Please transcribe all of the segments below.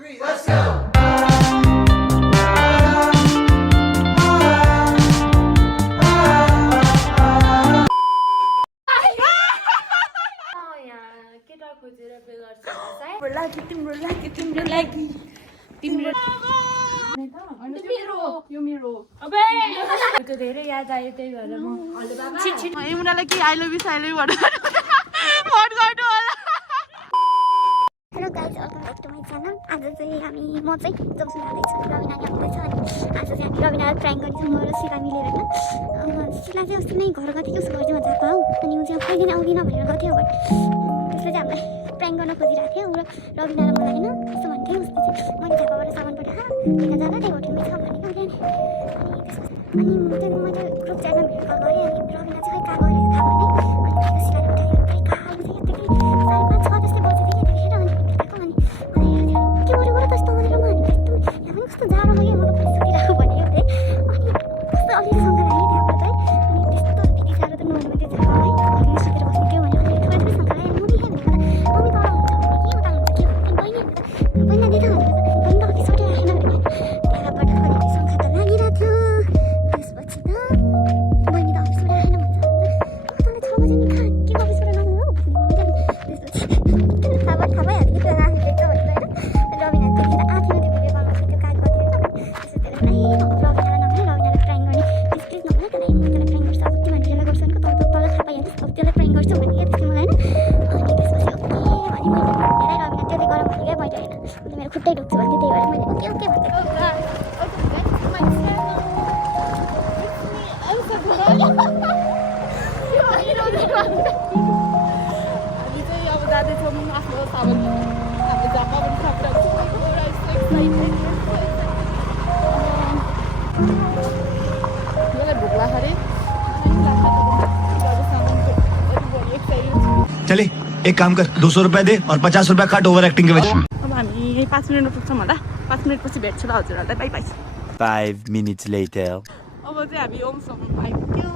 धेरै याद आयो त्यही भएर म यमुनालाई के आई लभ यु भनेर फोन गर्नु होला। Hello guys, welcome back to my channel. आज चाहिँ म चाहिँ जोक्सन जाँदैछु, रविना नि आउँदैछ अनि आज चाहिँ हामी रविनालाई प्र्याङ्क गर्छौँ म र शिला मिलेर होइन। शिला चाहिँ अस्ति नै घर गएको थियो, उसको घर चाहिँ मजाको हो अनि ऊ चाहिँ कहिले आउँदिनँ भनेर गएको थियो घर। त्यसले चाहिँ हामीलाई प्र्याङ्क गर्न खोजिरहेको थियो ऊ र रविना र मलाई होइन। त्यस्तो भन्थ्यो उसले चाहिँ मैले झापाबाट सामान पठाएको लिन जाँदा त्यही होटलमै छ भनेको अनि त्यसपछि मैले ग्रुप च्याटमा भिडियो कल गरेँ अनि रविना चाहिँ खै कहाँ गएर थाहा भएन। अनि शिलाले उठायो खै कहाँ आएको चाहिँ यतिकै 5:30 6 जस्तै बजेको थियो यतिखेर अनि के गरेको र त्यस्तो गरेर म हामी एकदम यहाँ पनि कस्तो जाडो लाग्यो म त पनि सुतिरहेको भनेको थिएँ अनि कस्तो अलिकति शङ्का लाग्यो त्यहाँबाट चाहिँ अनि त्यस्तो त्यति साह्रो त नहुनु त्यो झापामा है अलिकति सुतेर बस्नु त्यो भने अलिकति थोरै थोरै शङ्का लाग्यो। म देखेँ भने मम्मी तल हुन्छ भने के उता हुन्छ के अनि बहिनी दिँदा भने बहिनी त कति सुटिरहेको छैन भने त्यहाँबाट अलिकति शङ्का त लागिरहेको थियो। त्यसपछि त बहिनी त अफिस सुटिरहेको छैन भन्छ तँलाई 6 बजे नि खा के अफिस सुट नगर्नु हो भन्ने मम्मी त्यसपछि थाहा भइहाल्यो कि त्यो राखेको रहेछ भनेर होइन। रविना त्यतिखेर आएको थिएन त्यो भिडियो कलमा थियो, त्यो काट गएको थियो त्यसो त्यसलाई रविनालाई नभने रविनालाई प्र्याङ्क गर्ने प्लिज नभने त्यसलाई म त्यसलाई प्र्याङ्क गर्छु अब तिमीहरूले त्यसलाई गर्छु भने तँ तँलाई थाहा पाइहाल्छ अब त्यसलाई प्र्याङ्क गर्छु भने क्या त्यसले मलाई होइन। अनि त्यसपछि ओके भने मैले हेर रविना त्यसले गरम भने क्या मैले होइन उसले मेरो खुट्टै ढुक्छु भन्थ्यो त्यही भएर मैले ओके ओके भन्थेँ। हामी चाहिँ अब जाँदैछौँ आफ्नो सामान हाम्रो झापा पनि सामान मलाई भोक लाग्यो चले एक काम कर 200 रुपया दे और 50 रुपया काट ओवर एक्टिंग के वजह। अब हामी यही 5 मिनटमा पुग्छौँ होला। 5 मिनटपछि भेट्छु ल हजुरहरूलाई। By by. 5 minutes later. अब चाहिँ हामी ओमसम आइपुग्यो।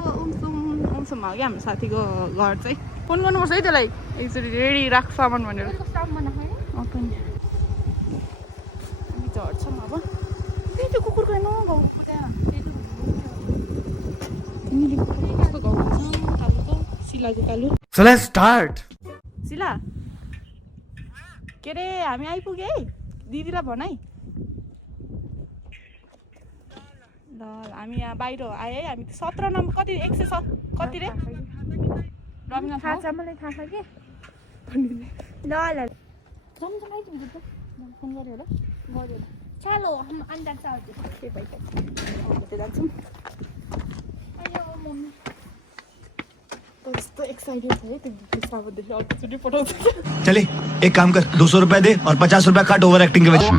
ओमसममा हो क्या हाम्रो साथीको घर चाहिँ। फोन गर्नुपर्छ है त्यसलाई एकचोटि रेडी राख सामान भनेर। पनि हामी झर्छौँ अब। त्यही त्यो कुकुरको हेर्नु गाउँको त्यहाँ कस्तो गाउँ छ कालुको शिलाको कालु। So let's start. शिला के अरे हामी आइपुग्यो है दिदीलाई भन है। ल हामी यहाँ बाहिर आयो है। हामी 17 नम्बर कति 107 कति रे रविना थाहा छ मलाई थाहा छ के ल फोन गर्यो होला गर्यो चलो हम अंदर चलते के बाइक त्यो जान्छौँ। अयो मम्मी कस्तो एक्साइटेड छ है त्यो साबुनदेखि अर्कोचोटि पठाउँछ। चले एक काम कर 200 रुपया दे और 50 रुपया काट ओवर एक्टिंग के वजह।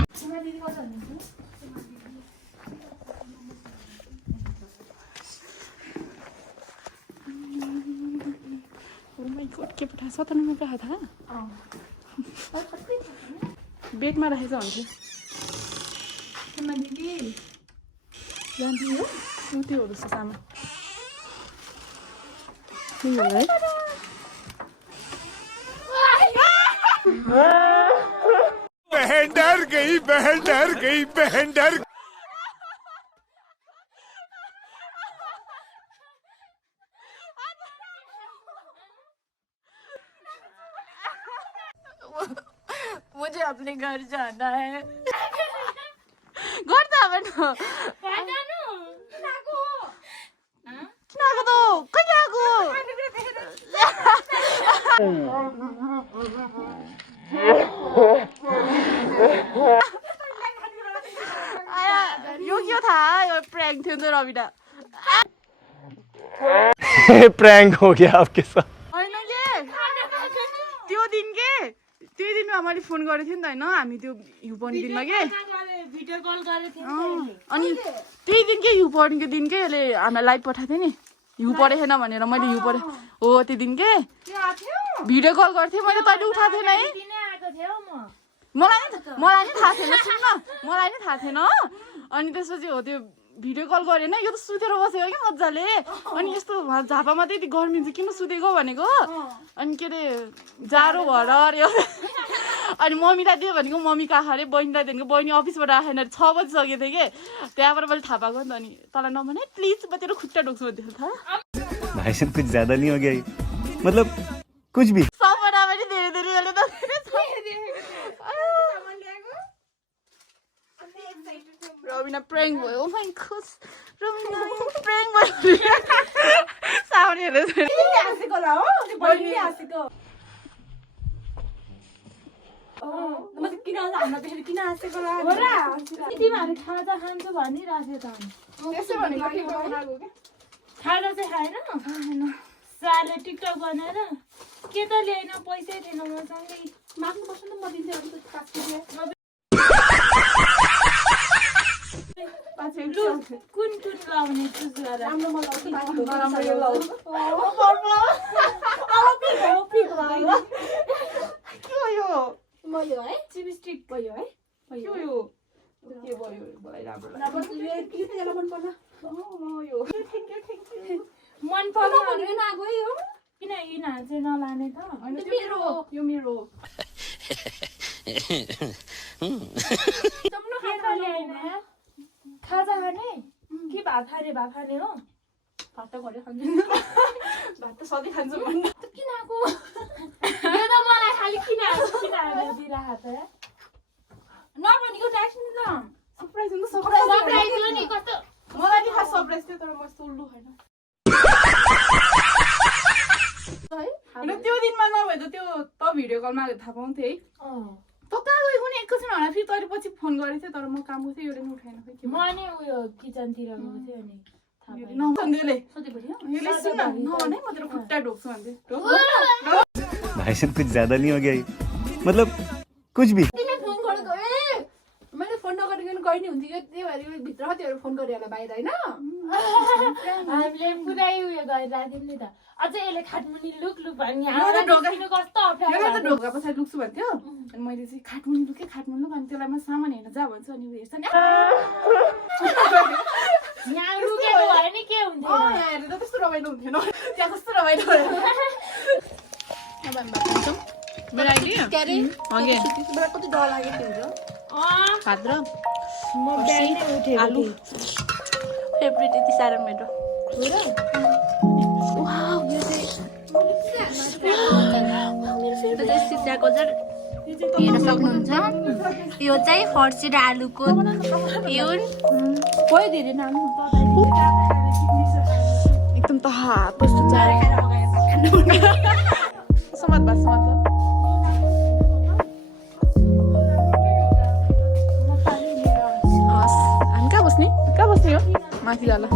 के पठाएको 17 नम्बर पठाएको थाहा बेडमा राखेछ भन्थ्यो जान्थ्यो हो ऊ त्योहरू छ सामान है। बहन डर गई बहन डर गई बहन डर। मुझे अपने घर जाना है। घर जाबे न किन आएको त कहिले आएको यो के थाहा यो प्रैंक थियो नि त रविना। प्रैंक हो गया आपके साथ। हैन के त्यो दिनमा मैले फोन गरेको थिएँ नि त होइन हामी त्यो हिउँ पर्ने दिनमा के भिडियो कल गरेको थिएँ अनि त्यही दिन के हिउँ पर्नेको दिन के यसले हामीलाई लाइभ पठाएको थियो नि हिउँ परेन भनेर मैले हिउँ परे हो त्यो दिन के भिडियो कल गर्थेँ मैले तैँले उठाएको थिएन है। मलाई नि थाहा थिएन सुन्न मलाई नि थाहा थिएन अनि त्यसपछि हो त्यो भिडियो कल गरेन यो त सुतेर बसेको क्या मजाले अनि यस्तो झापामा त्यति गर्मी चाहिँ किन सुतेको भनेको अनि के अरे जाडो भएर अरे अनि मम्मीलाई दियो भनेको मम्मीको आँखा अरे बहिनीलाई दिएको बहिनी अफिसबाट आएन 6 बजिसकेको थियो कि त्यहाँबाट मैले थाहा पाएको नि त अनि तँलाई नभने प्लिज म तेरो खुट्टा ढोक्छु भन्थ्यो थाहा भाई साहब कुछ ज्यादा नहीं हो गया ये? मतलब कुछ भी सपना पनि धेरै धेरै गले त रबिना प्र्याङ्क भयो oh my god Rabina prank भयो साउन्ड हेरेर हाँसेको होला हो त्यो बहिनीले हाँसेको म त किन हामीलाई देखेर किन हाँसेको होला हो र तिमीहरू खाजा खान्छु भनिरहेको थियो त त्यसो भनेको के बनाएको के खाजा चाहिँ खाएन साले टिकटक बनाएर के त ल्याएन पैसै थिएन मसँगै माग्नु पर्छ नि त म दिन्छु अब त 5 लु कुन कुन लाउने चुज गरेर राम्रो म लाउँछु राम्रो यो लाउँछु के हो यो म यो है चिपस्टिक भयो है के हो यो के भयो मलाई राम्रो लाग्यो राम्रो यो क्लिप याला मन पर्ला यो मन पर्यो भनेको नआगो यो किन यिनीहरू चाहिँ नलाने त अनि यो मेरो तम्नु के त ल्याएन खाजा खाने कि भात खाने हो भात त गरे खान्छु भात त सधैँ खान्छु भन्नु किन आको यो त मलाई खालि किन दिइरहेको त नभनेको ट्याक्स नि त सरप्राइज हुन्छ सरप्राइज हो नि कस्तो मलाई नि खास सरप्राइज थियो तर म यस्तो उल्लु होइन होइन त्यो दिनमा नभए त त्यो त भिडियो कलमा थाहा पाउँथेँ है त कहाँ गयो कुनै एकैछिन होला फेरि तैँले पछि फोन गरेको थिएँ तर म काम गर्थेँ एउटा नि उठाएन खोइ के म नि उयो किचनतिर गएको थियो नि थाहा पाएँ नसन्देले सोधेपछि यसले सुन न नभने म तेरो खुट्टा ढोक्छु भन्थे भाई साहब कुछ ज्यादा नहीं हो गया ये? मतलब कुछ भी तिमीले फोन गरेको ए मैले फोन नगरिकन गइ नि हुन्थ्यो त्यही भएर भित्र कतिहरू फोन गरिहाल बाहिर होइन हामीले पुरै उयो गरिरहेको थियौँ नि त अझै यसले खाटमुनि लुक भने यो त यहाँ ढोका- देखिनु कस्तो अप्ठ्यारो यसलाई त भएको। ढोका पछाडि लुक्छु भन्थ्यो अनि मैले चाहिँ खाटमुनि लुकेँ खाटमुनि लुक अनि त्यसलाई म सामान हेर्न जा भन्छु अनि ऊ हेर्छ नि यहाँ लुकेको भयो नि के हुन्थ्यो यहाँ हेर्दा त त्यस्तो रमाइलो हुन्थेन त्यहाँ कस्तो रमाइलो भयो मिलाइदियो के अरे हगे मलाई कति डर लागेको थियो भात र म बिहानै उठेको आलु फेभरेट यति साह्रो मेरो हेर्न सक्नुहुन्छ यो चाहिँ फर्सी र आलुको पिउन कोही धेरै नाम एकदम त हात कस्तो चाहे समात बा हस् हामी कहाँ बस्ने हो माथि जाला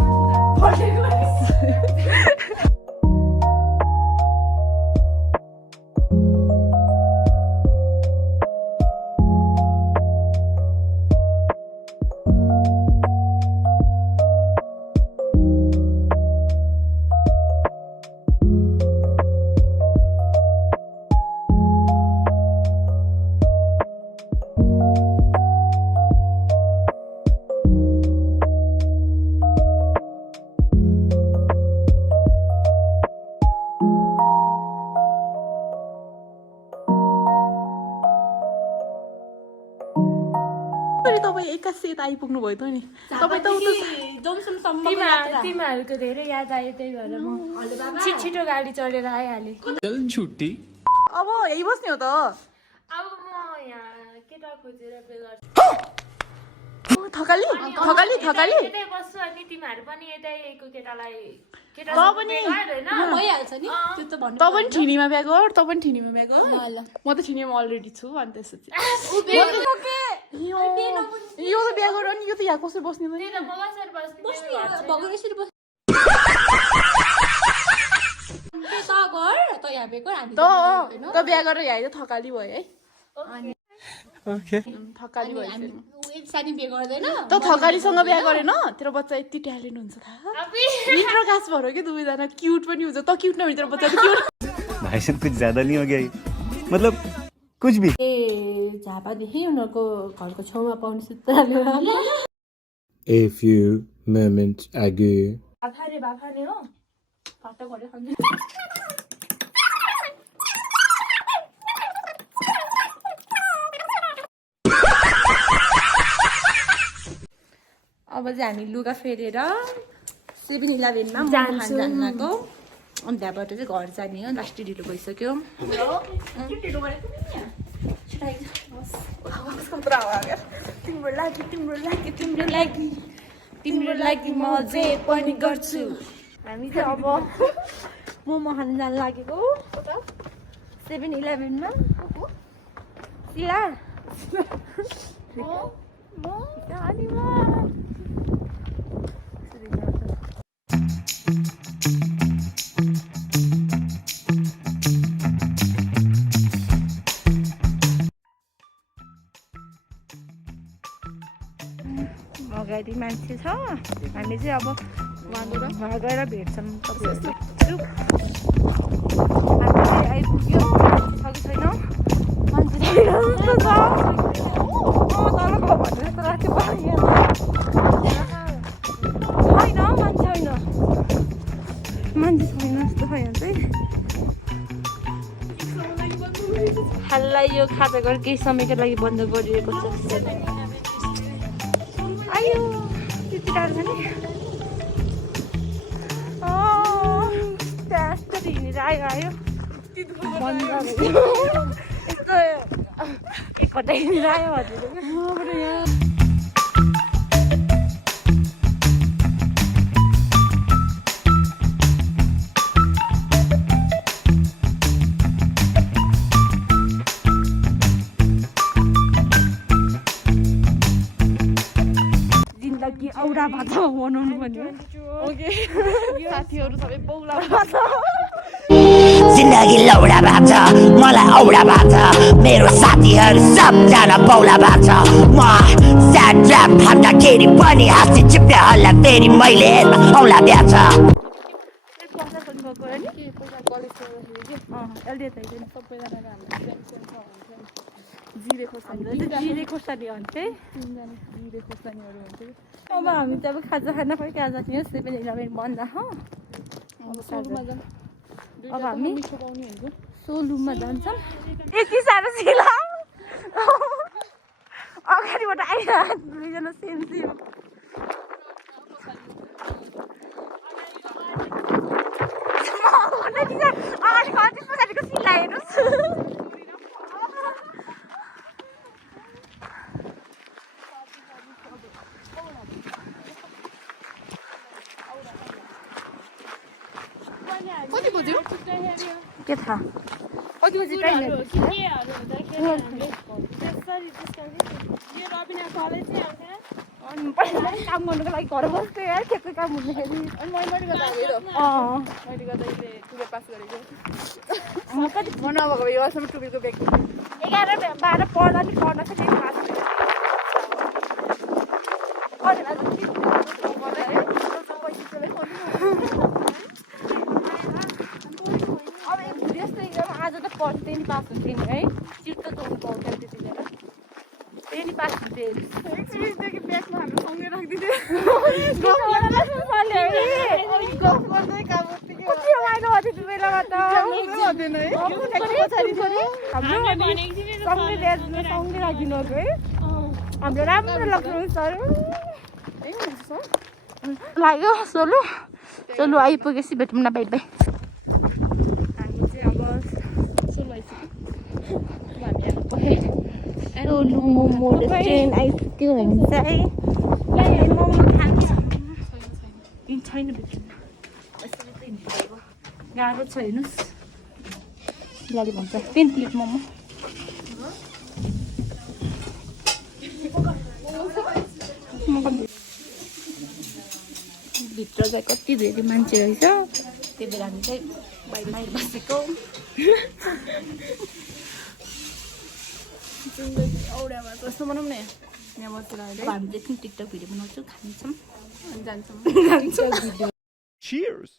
तपाईँ 81 यता आइपुग्नु भयो त नि तपाईँ त उता जमसमसम्म तिमीहरूको धेरै याद आयो त्यही भएर म छिटो गाडी चढेर आइहालेँ छुट्टी अब यही बस्ने हो त अब म यहाँ केटा खोजेर पे गर्छु थकाली थकाली थकाली यतै बस्छु अनि तिमीहरू पनि यतैको केटालाई केटा त पनि भइहाल्छ नि त्यो त भन्नु त पनि ठिनीमा बिहा गर त पनि ठिनीमा बिहा गर म त ठिनीमा अलरेडी छु अनि त्यसपछि यो त बिहा गर अनि यो त यहाँ कसरी बस्ने त्यही त म कसरी बस्ने भगवान यसरी बस त गर त यहाँ बेगर हामी त बिहा गरेर यहाँ आइज थकाली भयो है थकाली भयो सानी बिहे गर्दैन त थकालीसँग बिहा गरेन तेरो बच्चा यति ट्यालेन्ट हुन्छ थाहा मित्र घाँस भएर कि दुवैजना क्युट पनि हुन्छ त क्युट नभए तेरो बच्चा त क्युट भाई साहब कुछ ज्यादा नहीं हो गया ये? मतलब कुछ भी ए झापादेखि उनीहरूको घरको छेउमा पाउने सुत्ताले A few moments ago. भात खाने हो भात त गरे खान्छ अब चाहिँ हामी लुगा फेरेर 7-11 मा जानको अनि त्यहाँबाट चाहिँ घर जाने हो लास्ट ढिलो भइसक्यो तिम्रो लागि म जे पनि गर्छु हामी चाहिँ अब मोमो खान जान लागेको 7-11 मा सिला अगाडि मान्छे छ हामी चाहिँ अब वहाँ गएर भेट्छौँ तपाईँहरू हामी चाहिँ आइपुग्यो छ कि छैन मान्छे मान्छे छैन जस्तो छ यहाँ चाहिँ हाललाई यो खाताघर केही समयको लागि बन्द गरिएको छ आयो त्यति टाढो छ नि त्यस्तो हिँडेर आयो बन्द यस्तो एक घन्टा हिँडेर आयो हजुर औडा भात बनाउनु पर्ने ओके साथीहरू सबै बौला भात जिन्दगी लौडा भएको छ मलाई औडा भएको छ मेरो साथीहरू सबजना बौला भएको छ म स्याड ड्राप भन्दाखेरि पनि हाँसी चिप्ले हल्ला फेरि मैले औला ब्या छ अब हामी चाहिँ अब खाजा खाना खोइ कहाँ जाने 7-11 बन्द हो अब हामी सोलुमा जान्छौँ यति साह्रो सिला अगाडिबाट आइरहेको दुईजना सेम सेम अगाडिको अझै पछाडिको सिला हेर्नुहोस् के थाहा कति बजी टाइम काम गर्नुको लागि घर बस्थेँ है ठ्याक्कै काम हुँदाखेरि कति नभएको यो असम्म टुबेको ब्याग 11-12 पढ्दा नि पढ्न चाहिँ त्यही क्लास आज त पढ्थ्यो त्यही पास हुन्थ्यो नि है सिट त जोड्नु पाउँथ्यो त्यति बेला त्यही नि पास हुन्थ्यो ब्यागमा हाम्रो सँगै राखिदिँदै त्यति बेलामा त सँगै राखिदिनु है हाम्रो राम्रो लाग्छ सर लाग्यो सोलु सोलु आइपुगेपछि भेटौँ न by by Solu momo train आइपुग्यो भने चाहिँ मोमो खान्छ छैन गाह्रो छ हेर्नुहोस् गाडी भन्छ 10 प्लेट मोमो भित्र चाहिँ कति धेरै मान्छे रहेछ त्यही बेला हामी चाहिँ बाहिर बसेको औडा भएको जस्तो बनाउँ न यहाँ बसेर अहिले हामी चाहिँ टिकटक भिडियो बनाउँछौँ खान्छौँ अनि जान्छौँ Cheers.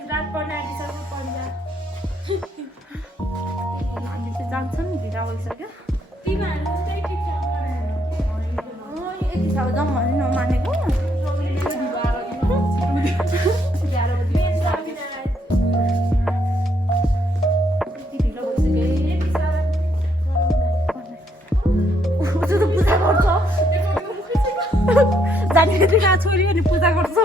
गुजरात बनाइसक्यो पन्जाब हामी त जान्छौँ नि ढिला भइसक्यो तिमीहरू चाहिँ टिकटक बनाएर यति साह्रो जाउँ भने नमानेको जाने छोरी अनि पूजा गर्छ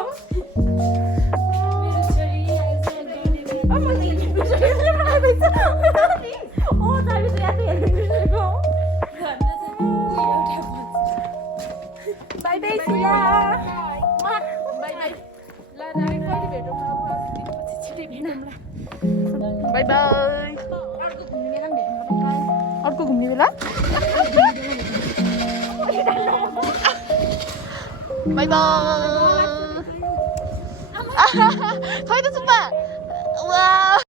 बाई बाई सिला बाई बाई अर्को घुम्ने बेला बाई बाई खै त सुब्बा वाह